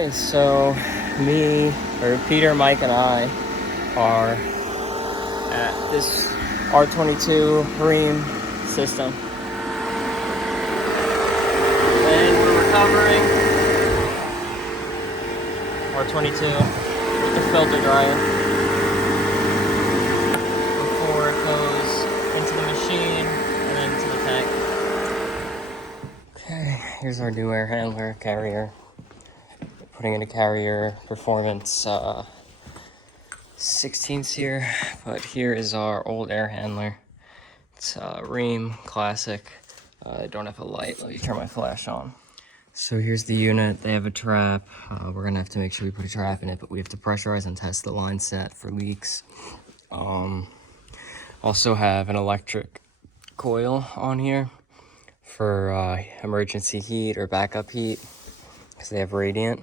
Okay, so Peter, Mike, and I are at this R22 Rheem system. And we're recovering R22 with the filter dryer before it goes into the machine and then into the tank. Okay, here's our new air handler carrier. Putting in a carrier performance 16s here, but here is our old air handler. It's Rheem classic. I don't have a light. Let me turn my flash on. So here's the unit. They have a trap. We're gonna have to make sure we put a trap in it, but we have to pressurize and test the line set for leaks. Also have an electric coil on here for emergency heat or backup heat because they have radiant.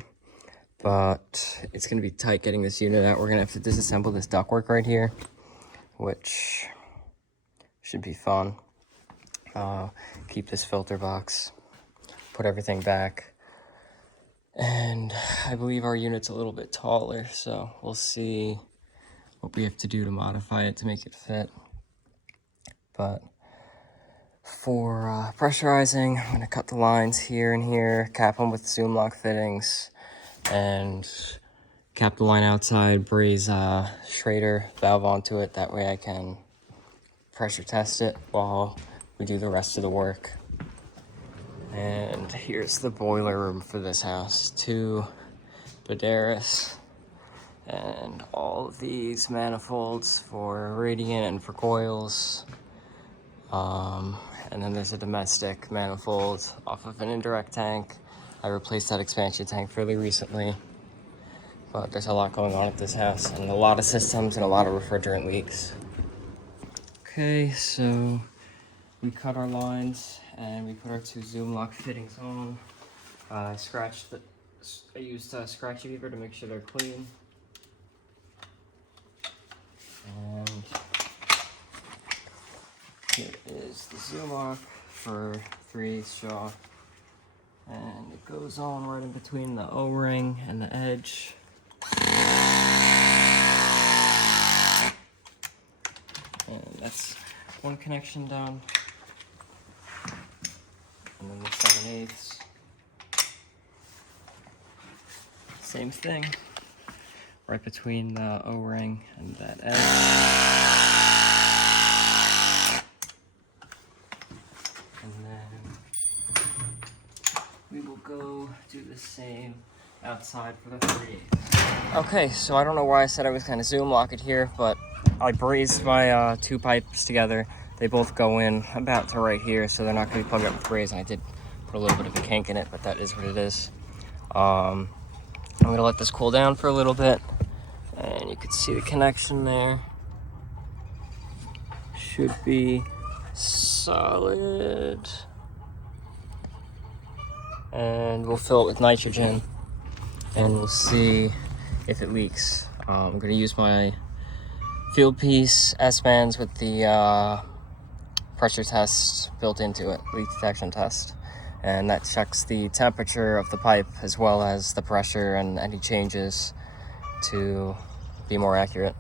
But it's going to be tight getting this unit out. We're going to have to disassemble this ductwork right here, which should be fun. Keep this filter box, put everything back. And I believe our unit's a little bit taller, so we'll see what we have to do to modify it to make it fit. But for pressurizing, I'm going to cut the lines here and here, cap them with zoom lock fittings, and cap the line outside, braze Schrader valve onto it. That way I can pressure test it while we do the rest of the work. And here's the boiler room for this house. 2 Bondhus and all of these manifolds for radiant and for coils. And then there's a domestic manifold off of an indirect tank. I replaced that expansion tank fairly recently, but there's a lot going on at this house and a lot of systems and a lot of refrigerant leaks. Okay, so we cut our lines and we put our 2 zoom lock fittings on. I used a scratchy lever to make sure they're clean. And here is the zoom lock for 3/8 jaw. And it goes on right in between the O-ring and the edge. And that's one connection done. And then the 7/8. Same thing. Right between the O-ring and that edge. And then we will go do the same outside for the 3/8. Okay, so I don't know why I said I was going to zoom lock it here, but I brazed my 2 pipes together. They both go in about to right here, so they're not going to be plugged up with braze. And I did put a little bit of a kink in it, but that is what it is. I'm going to let this cool down for a little bit, and you can see the connection there. Should be solid. And we'll fill it with nitrogen and we'll see if it leaks. I'm going to use my field piece S-bands with the pressure test built into it, leak detection test, and that checks the temperature of the pipe as well as the pressure and any changes to be more accurate.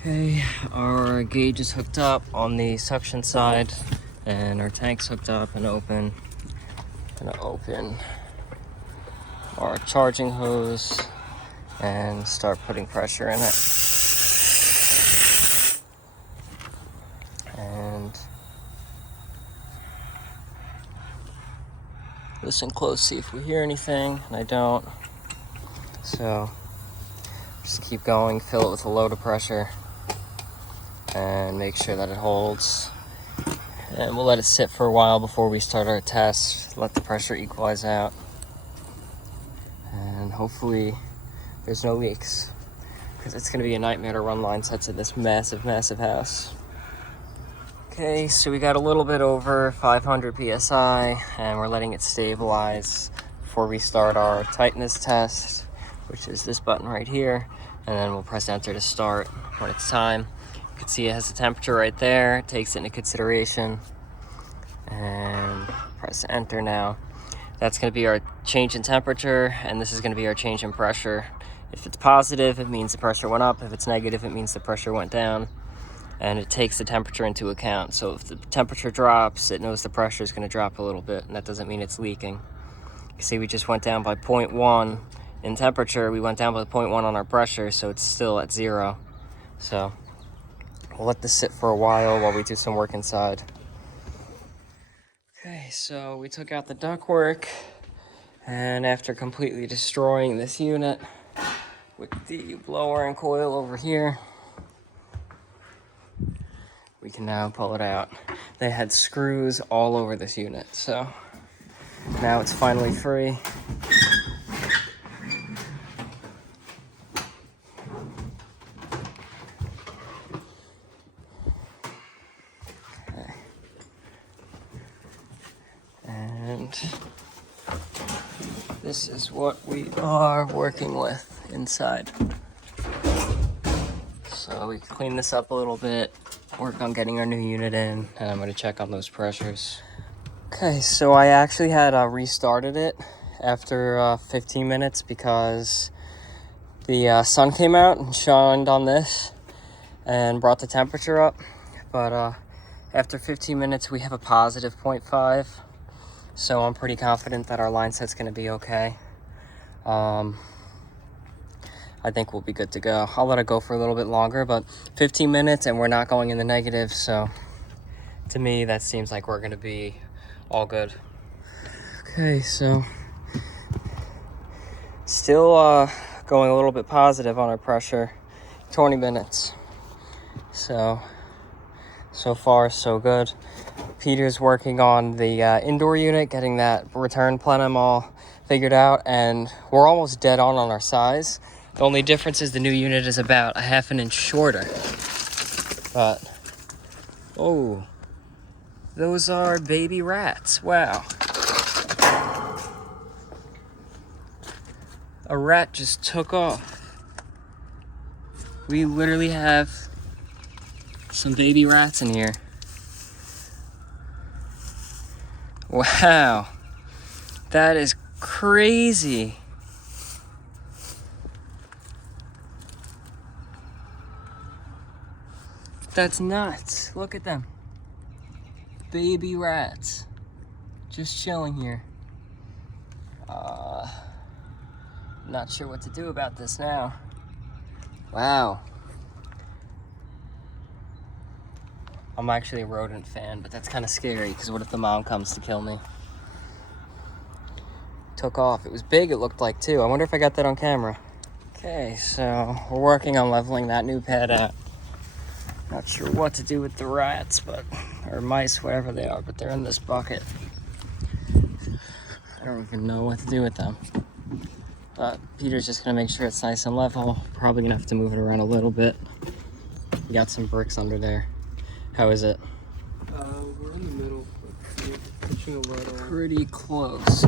Okay, our gauge is hooked up on the suction side and our tank's hooked up and open. Gonna open our charging hose and start putting pressure in it. And listen close, see if we hear anything, and I don't. So just keep going, fill it with a load of pressure and make sure that it holds. And we'll let it sit for a while before we start our test, let the pressure equalize out. And hopefully there's no leaks, because it's going to be a nightmare to run line sets in this massive, massive house. Okay, so we got a little bit over 500 PSI, and we're letting it stabilize before we start our tightness test, which is this button right here, and then we'll press enter to start when it's time. You can see it has the temperature right there. It takes it into consideration. And press enter now. That's going to be our change in temperature, and this is going to be our change in pressure. If it's positive, it means the pressure went up. If it's negative, it means the pressure went down. And it takes the temperature into account. So if the temperature drops, it knows the pressure is going to drop a little bit, and that doesn't mean it's leaking. You see, we just went down by 0.1 in temperature. We went down by 0.1 on our pressure, so it's still at 0. So we'll let this sit for a while we do some work inside. Okay, so we took out the ductwork, and after completely destroying this unit with the blower and coil over here, we can now pull it out. They had screws all over this unit, so now it's finally free. Okay. And this is what we are working with inside. So we clean this up a little bit, work on getting our new unit in, and I'm going to check on those pressures. Okay, so I actually had restarted it after 15 minutes because the sun came out and shined on this and brought the temperature up. But after 15 minutes, we have a positive 0.5. So I'm pretty confident that our line set's going to be okay. I think we'll be good to go. I'll let it go for a little bit longer, but 15 minutes and we're not going in the negative. So to me, that seems like we're going to be all good. Okay, so still going a little bit positive on our pressure. 20 minutes. So far, so good. Peter's working on the indoor unit, getting that return plenum all figured out, and we're almost dead on our size. The only difference is the new unit is about a half an inch shorter. But, oh, those are baby rats. Wow. A rat just took off. We literally have some baby rats in here. Wow. That is crazy. That's nuts. Look at them. Baby rats. Just chilling here. Not sure what to do about this now. Wow. I'm actually a rodent fan, but that's kind of scary because what if the mom comes to kill me? Took off. It was big, it looked like, too. I wonder if I got that on camera. Okay, so we're working on leveling that new pad out. Not sure what to do with the rats, or mice, whatever they are, but they're in this bucket. I don't even know what to do with them. But Peter's just gonna make sure it's nice and level. Probably gonna have to move it around a little bit. We got some bricks under there. How is it? We're in the middle. Pushing a lot on. Pretty close.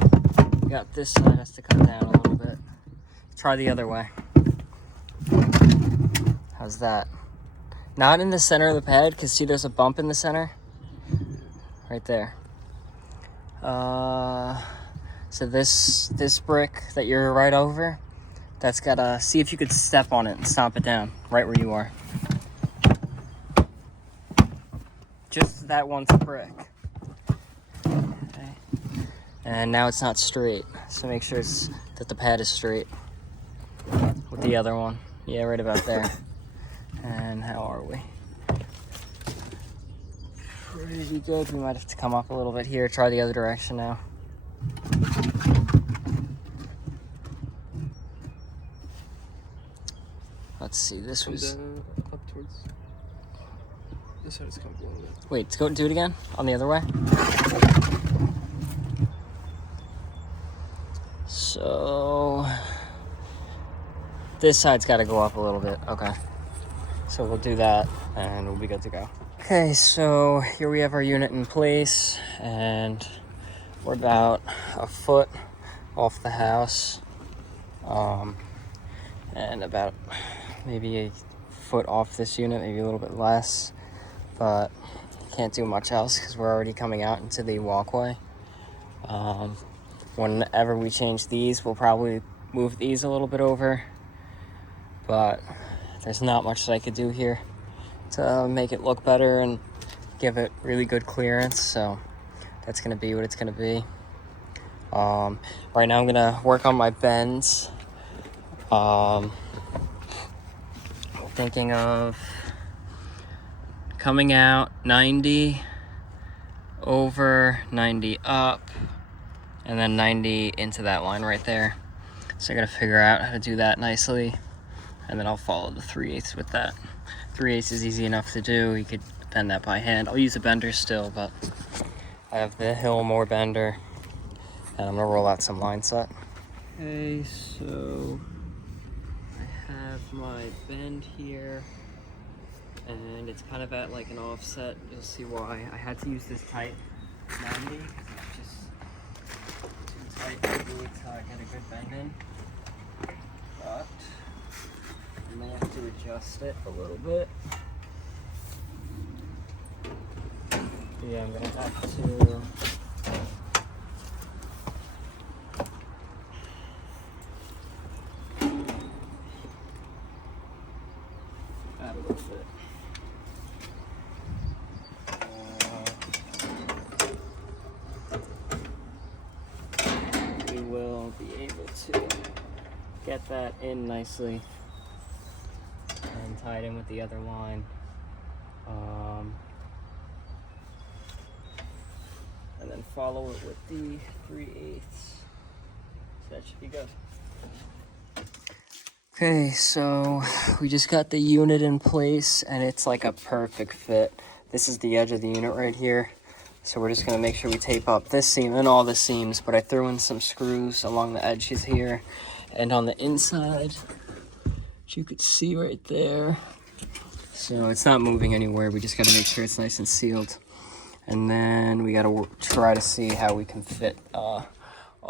We got this side has to come down a little bit. Try the other way. How's that? Not in the center of the pad, because see there's a bump in the center? Right there. So this brick that you're right over, that's gotta, see if you could step on it and stomp it down, right where you are. Just that one brick. Okay. And now it's not straight, so make sure that the pad is straight. With the other one. Yeah, right about there. And how are we? Pretty good. We might have to come up a little bit here. Try the other direction now. Let's see. This was up towards this side is kind of blowing up. Wait, go do it again on the other way. So this side's got to go up a little bit. Okay. So we'll do that and we'll be good to go. Okay, so here we have our unit in place and we're about a foot off the house. And about maybe a foot off this unit, maybe a little bit less, but can't do much else because we're already coming out into the walkway. But whenever we change these, we'll probably move these a little bit over, but there's not much that I could do here to make it look better and give it really good clearance, so that's gonna be what it's gonna be. Right now I'm gonna work on my bends. Thinking of coming out 90 over, 90 up, and then 90 into that line right there. So I gotta figure out how to do that nicely, and then I'll follow the 3/8 with that. 3/8 is easy enough to do. You could bend that by hand. I'll use a bender still, but I have the Hillmore bender, and I'm gonna roll out some line set. Okay, so I have my bend here, and it's kind of at like an offset. You'll see why. I had to use this tight 90, it's just too tight to do it to get a good bend in. But I may have to adjust it a little bit. Yeah, I'm gonna have to add a little bit. We will be able to get that in nicely and tie it in with the other line. And then follow it with the 3/8. So that should be good. Okay, so we just got the unit in place and it's like a perfect fit. This is the edge of the unit right here. So we're just gonna make sure we tape up this seam and all the seams, but I threw in some screws along the edges here and on the inside, which you could see right there. So it's not moving anywhere. We just gotta make sure it's nice and sealed. And then we gotta try to see how we can fit all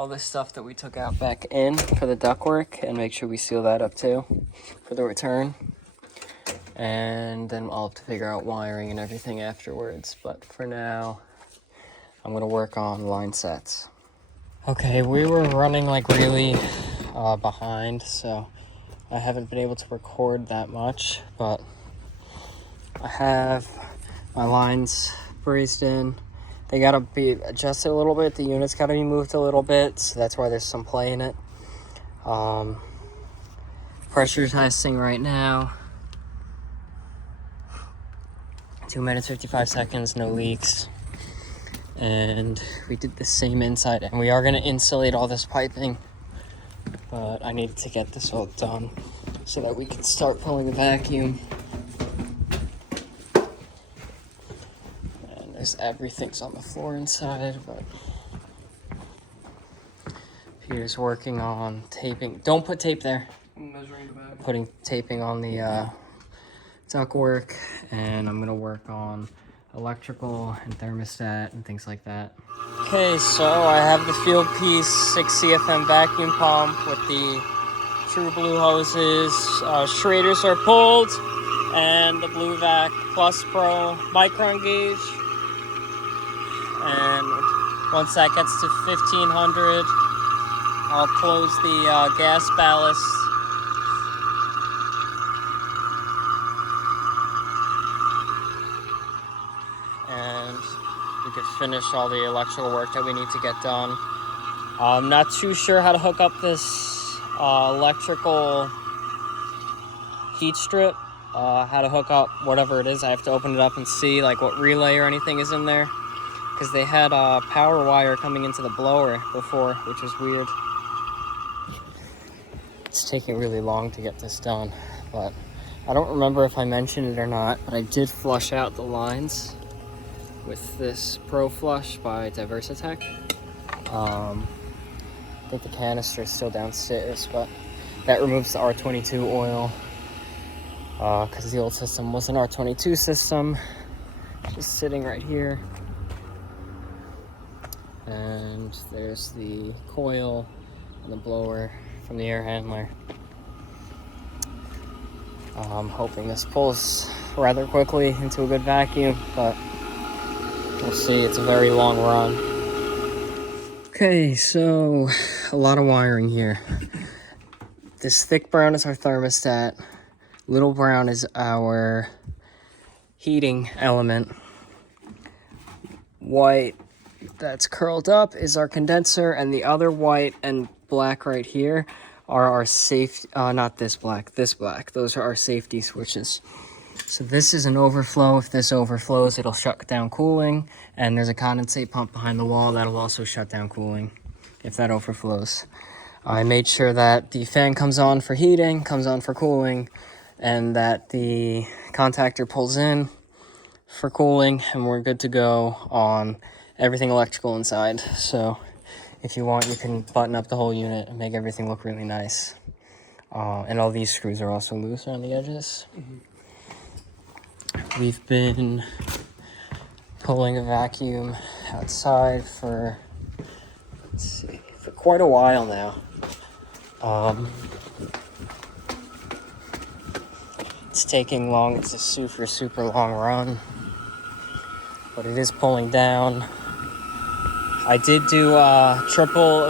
this stuff that we took out back in for the ductwork and make sure we seal that up too for the return. And then I'll have to figure out wiring and everything afterwards. But for now, I'm gonna work on line sets. Okay, we were running like really behind, so I haven't been able to record that much, but I have my lines brazed in. They gotta be adjusted a little bit. The unit's gotta be moved a little bit, so that's why there's some play in it. Pressure testing right now. 2 minutes, 55 seconds, no leaks. And we did the same inside, and we are gonna insulate all this piping, but I need to get this all done so that we can start pulling the vacuum. Everything's on the floor inside, but Peter's working on taping. Don't put tape there. I'm measuring the back. Putting taping on the ductwork, and I'm gonna work on electrical and thermostat and things like that. Okay, so I have the Field Piece 6 CFM vacuum pump with the True Blue hoses. Schraders are pulled, and the Blue Vac Plus Pro micron gauge. And once that gets to 1500, I'll close the gas ballast. And we could finish all the electrical work that we need to get done. I'm not too sure how to hook up this electrical heat strip. How to hook up whatever it is. I have to open it up and see like what relay or anything is in there. Because they had a power wire coming into the blower before, which is weird. It's taking really long to get this done, but I don't remember if I mentioned it or not, but I did flush out the lines with this Pro Flush by Diversitech. I think the canister is still downstairs, but that removes the R22 oil, because the old system was an R22 system. Just sitting right here. And there's the coil and the blower from the air handler. I'm hoping this pulls rather quickly into a good vacuum, but we'll see. It's a very long run. Okay, so a lot of wiring here. This thick brown is our thermostat. Little brown is our heating element. White that's curled up is our condenser, and the other white and black right here are our safe, not this black, this black. Those are our safety switches. So this is an overflow. If this overflows, it'll shut down cooling, and there's a condensate pump behind the wall that'll also shut down cooling if that overflows. I made sure that the fan comes on for heating, comes on for cooling, and that the contactor pulls in for cooling, and we're good to go on everything electrical inside. So if you want, you can button up the whole unit and make everything look really nice. And all these screws are also loose around the edges. We've been pulling a vacuum outside for, let's see, for quite a while now. It's taking long. It's a super long run, but it is pulling down. I did do a double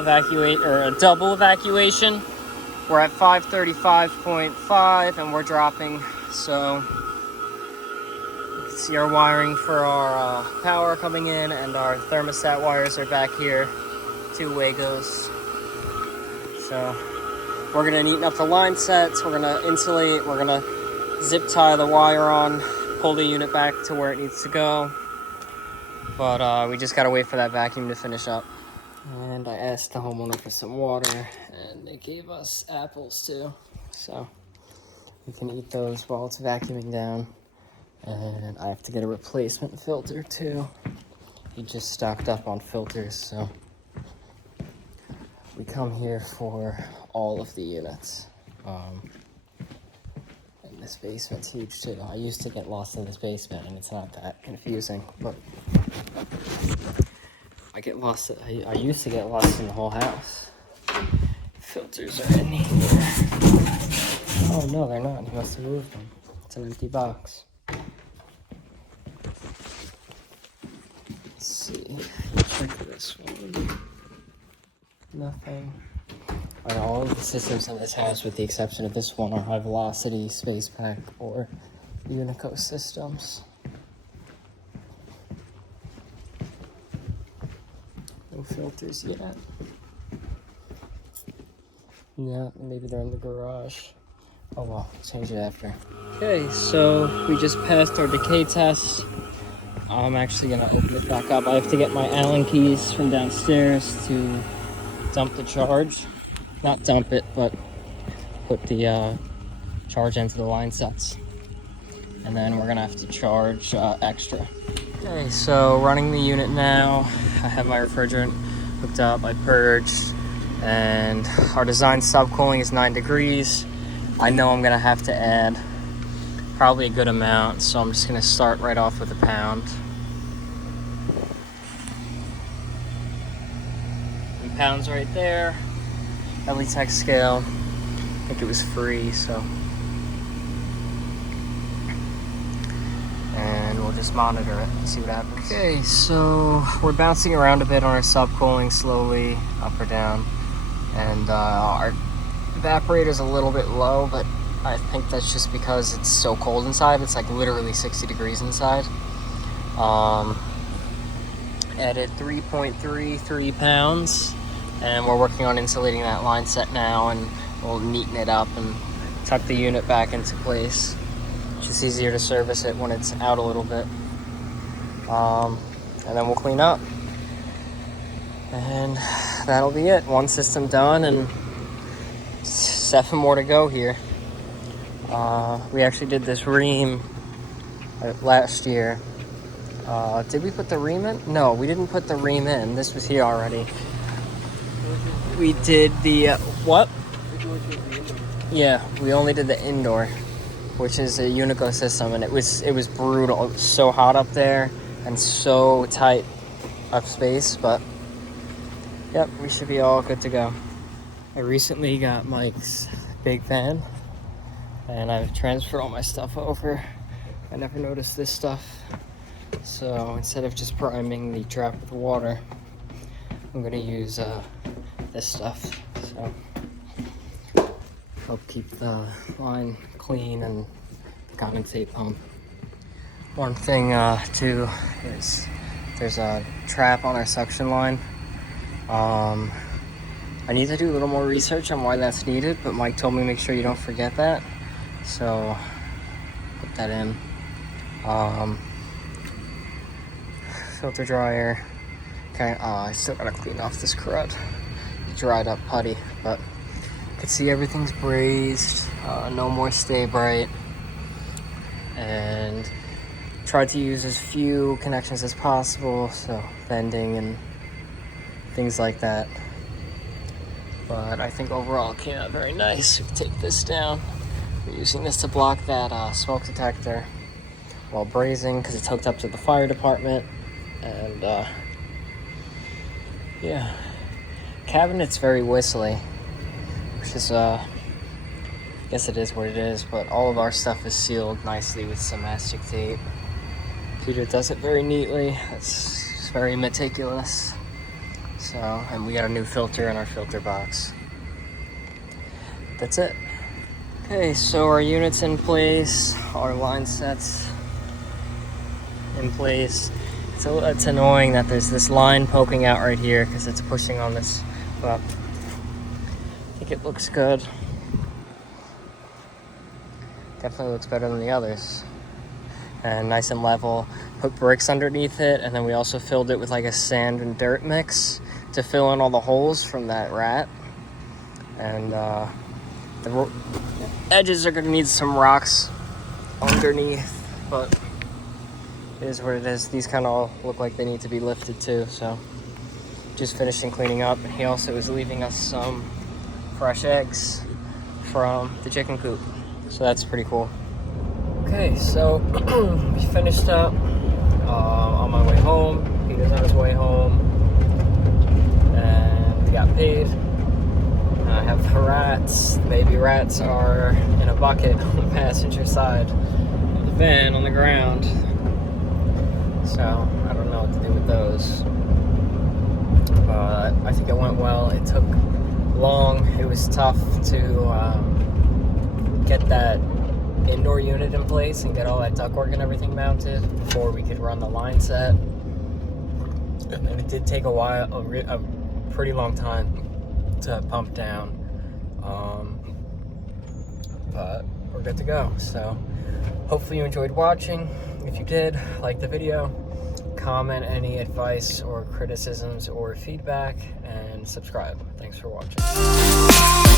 evacuation. We're at 535.5 and we're dropping, so you can see our wiring for our power coming in, and our thermostat wires are back here, 2 Wagos. So we're gonna neaten up the line sets, we're gonna insulate, we're gonna zip tie the wire on, pull the unit back to where it needs to go. But we just gotta wait for that vacuum to finish up. And I asked the homeowner for some water, and they gave us apples too. So we can eat those while it's vacuuming down. And I have to get a replacement filter too. He just stocked up on filters, so we come here for all of the units. And this basement's huge too. I used to get lost in this basement, and it's not that confusing, but I used to get lost in the whole house. Filters are in here. Oh no, they're not. He must have moved them. It's an empty box. Let's see. Check this one. Nothing. All of the systems in this house, with the exception of this one, are high velocity, space pack, or Unico systems. No filters yet. Yeah, maybe they're in the garage. Oh well, change it after. Okay, so we just passed our decay test. I'm actually gonna open it back up. I have to get my Allen keys from downstairs to dump the charge. Not dump it, but put the charge into the line sets. And then we're gonna have to charge extra. Okay, so running the unit now. I have my refrigerant hooked up, I purged, and our design subcooling is 9 degrees. I know I'm gonna have to add probably a good amount, so I'm just gonna start right off with a pound. And pounds right there. LETech scale. I think it was free, so. And we'll just monitor it and see what happens. Okay, so we're bouncing around a bit on our subcooling, slowly up or down. And our evaporator's a little bit low, but I think that's just because it's so cold inside. It's like literally 60 degrees inside. Added 3.33 pounds, and we're working on insulating that line set now, and we'll neaten it up and tuck the unit back into place. It's just easier to service it when it's out a little bit. And then we'll clean up. And that'll be it. One system done and 7 more to go here. We actually did this Rheem last year. Did we put the Rheem in? No, we didn't put the Rheem in. This was here already. We did the, what? Yeah, we only did the indoor, which is a Unico system, and it was brutal. It was so hot up there and so tight of space, but yep, we should be all good to go. I recently got Mike's big van, and I've transferred all my stuff over. I never noticed this stuff, so instead of just priming the trap with water, I'm gonna use this stuff, so help keep the line clean and the condensate pump. One thing too is there's a trap on our suction line. I need to do a little more research on why that's needed, but Mike told me make sure you don't forget that, so put that in. Filter dryer. Okay, I still gotta clean off this crud. Dried up putty, but you can see everything's brazed. No more Stay Bright, and tried to use as few connections as possible, so bending and things like that. But I think overall it came out very nice. We can take this down. We're using this to block that smoke detector while brazing because it's hooked up to the fire department. And yeah, cabinet's very whistly, which is I guess it is what it is, but all of our stuff is sealed nicely with some mastic tape. Peter does it very neatly. It's very meticulous. So, and we got a new filter in our filter box. That's it. Okay, so our unit's in place, our line set's in place. So it's annoying that there's this line poking out right here because it's pushing on this, but I think it looks good. Definitely looks better than the others. And nice and level. Put bricks underneath it, and then we also filled it with like a sand and dirt mix to fill in all the holes from that rat. And the edges are gonna need some rocks underneath, but it is what it is. These kind of look like they need to be lifted too, so just finishing cleaning up. And he also is leaving us some fresh eggs from the chicken coop, so that's pretty cool. Okay, so we finished up on my way home. Peter's on his way home, and we got paid. I have the rats. The baby rats are in a bucket on the passenger side of the van on the ground. So I don't know what to do with those. But I think it went well. It took long. It was tough to get that indoor unit in place and get all that ductwork and everything mounted before we could run the line set. And it did take a while, a pretty long time to pump down. But we're good to go. So hopefully you enjoyed watching. If you did, like the video, comment any advice or criticisms or feedback, and subscribe. Thanks for watching.